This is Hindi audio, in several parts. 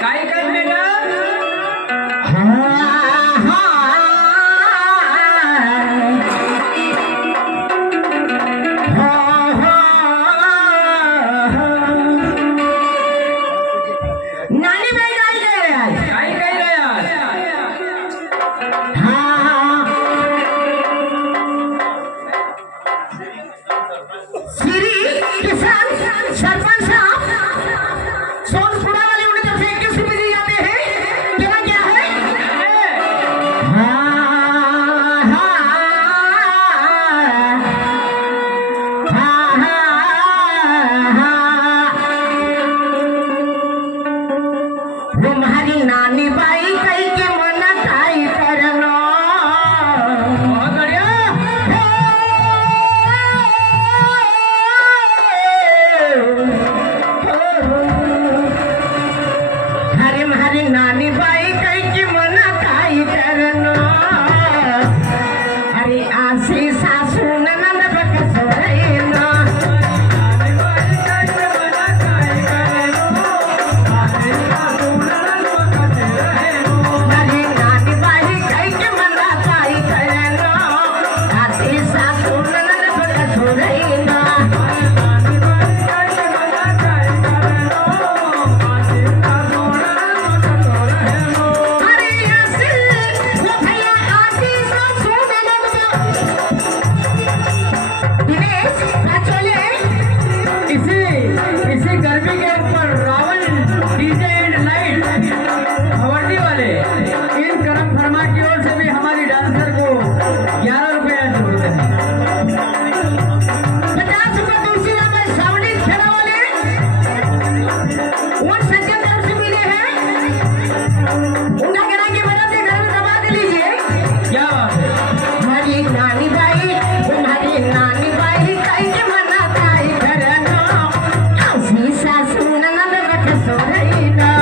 काय करते ना तुम्हारी नानी बाई कई के मना काई करना बहुत बढ़िया हरे हमारी नानी बाई कई के मना काई करना अरे आसी सासू ननद बकसोरेना इसी गर्मी के ऊपर रावल डीजे एंड लाइट हवर्दी वाले इन करम फरमा की ओर से भी हमारी डांसर को 11 रुपया जोड़ते हैं। 50 रुपये तुलसी में सावनी खेड़ा वाले वो सज्जन दर से मिले हैं उनका कहना की मदद से घर में दबा दे लीजिए। क्या बात है हमारी नानी बाई तुम्हारी नानी बाई कई के मना काई करना आसी सासू ननद बकसोरेना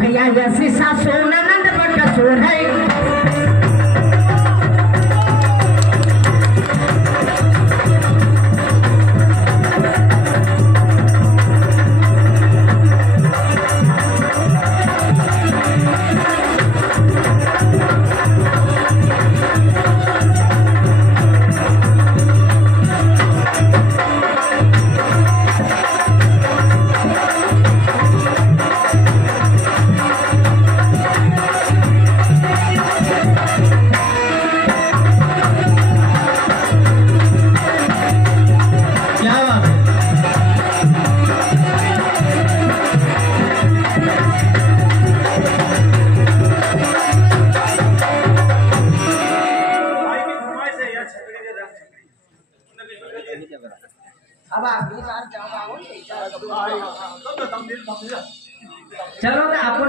भैया जैसी सासू ननद बकसोर है चलो ना आप